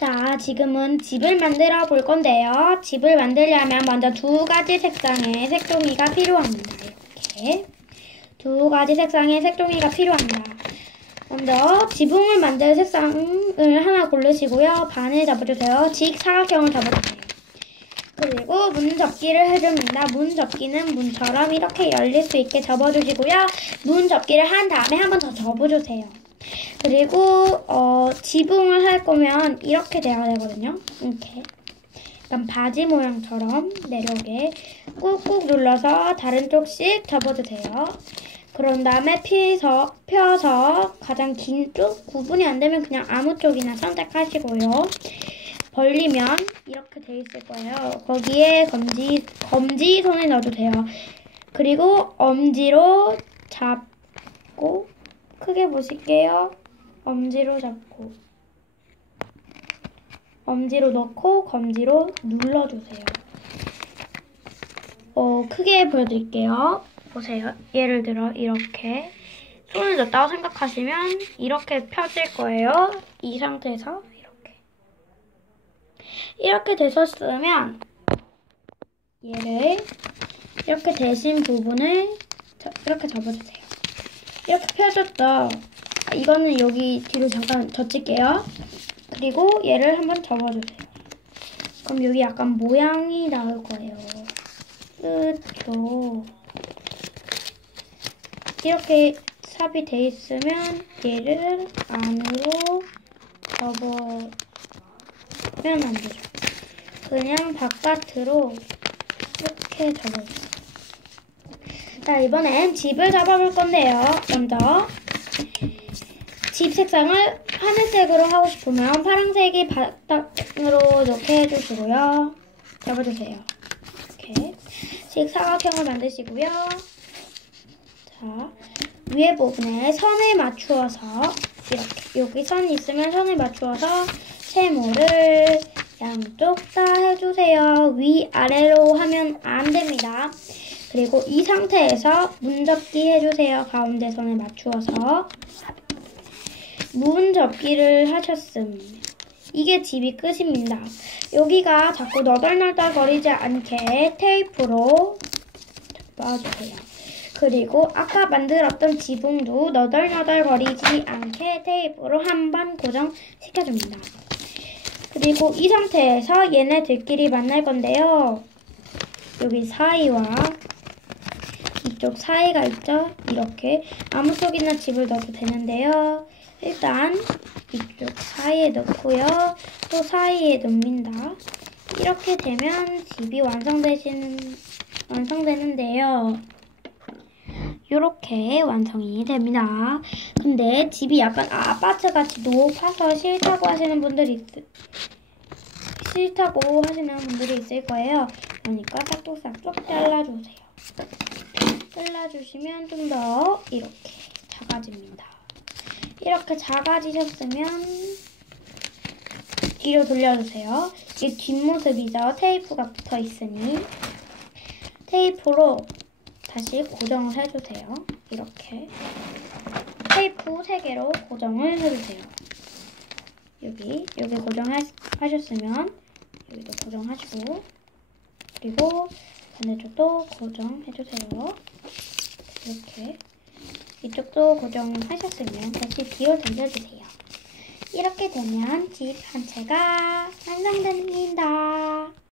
자, 지금은 집을 만들어 볼 건데요. 집을 만들려면 먼저 두 가지 색상의 색종이가 필요합니다. 이렇게. 두 가지 색상의 색종이가 필요합니다. 먼저 지붕을 만들 색상을 하나 고르시고요. 반을 잡아주세요. 직사각형을 잡아주세요. 그리고 문 접기를 해줍니다. 문 접기는 문처럼 이렇게 열릴 수 있게 접어주시고요. 문 접기를 한 다음에 한 번 더 접어주세요. 그리고 어, 지붕을 할 거면 이렇게 돼야 되거든요. 이렇게. 약간 바지 모양처럼 내려오게 꾹꾹 눌러서 다른 쪽씩 접어주세요. 그런 다음에 피서, 펴서 가장 긴 쪽 구분이 안 되면 그냥 아무 쪽이나 선택하시고요. 벌리면 이렇게 돼 있을 거예요. 거기에 검지, 검지 손을 넣어주세요. 그리고 엄지로 잡고 크게 보실게요. 엄지로 잡고 엄지로 넣고 검지로 눌러주세요. 어, 크게 보여드릴게요. 보세요. 예를 들어 이렇게 손을 넣었다고 생각하시면 이렇게 펴질 거예요. 이 상태에서 이렇게 이렇게 되셨으면 얘를 이렇게 되신 부분을 저- 이렇게 접어주세요. 이렇게 펴졌죠? 이거는 여기 뒤로 잠깐 젖힐게요. 그리고 얘를 한번 접어주세요. 그럼 여기 약간 모양이 나올 거예요. 그쵸? 이렇게 삽이 돼 있으면 얘를 안으로 접어면 안 되죠. 그냥 바깥으로 이렇게 접어주세요. 자, 이번엔 집을 잡아볼 건데요. 먼저 집 색상을 하늘색으로 하고 싶으면 파란색이 바닥으로 이렇게 해주시고요. 잡아주세요. 이렇게 직사각형을 만드시고요. 자, 위에 부분에 선을 맞추어서 이렇게 여기 선이 있으면 선을 맞추어서 세모를 양쪽 다 해주세요. 위아래로 하면 안 됩니다. 그리고 이 상태에서 문접기 해주세요. 가운데 선을 맞추어서 문 접기를 하셨음. 이게 집이 끝입니다. 여기가 자꾸 너덜너덜 거리지 않게 테이프로 잡아주세요. 그리고 아까 만들었던 지붕도 너덜너덜 거리지 않게 테이프로 한 번 고정시켜줍니다. 그리고 이 상태에서 얘네들끼리 만날 건데요. 여기 사이와 이쪽 사이가 있죠? 이렇게 아무 쪽이나 집을 넣어도 되는데요. 일단 이쪽 사이에 넣고요. 또 사이에 넣습니다. 이렇게 되면 집이 완성되시는, 완성되는데요. 이렇게 완성이 됩니다. 근데 집이 약간 아파트같이 높아서 싫다고 하시는 분들이 있, 싫다고 하시는 분들이 있을 거예요. 그러니까 싹둑싹둑 잘라주세요. 잘라주시면 좀 더 이렇게 작아집니다. 이렇게 작아지셨으면 뒤로 돌려주세요. 이게 뒷모습이죠. 테이프가 붙어 있으니 테이프로 다시 고정을 해주세요. 이렇게 테이프 3개로 고정을 해주세요. 여기 여기 고정하셨으면 여기도 고정하시고 그리고 반대쪽도 고정해주세요. 이렇게 이쪽도 고정하셨으면 다시 뒤로 돌려주세요. 이렇게 되면 집 한 채가 완성됩니다.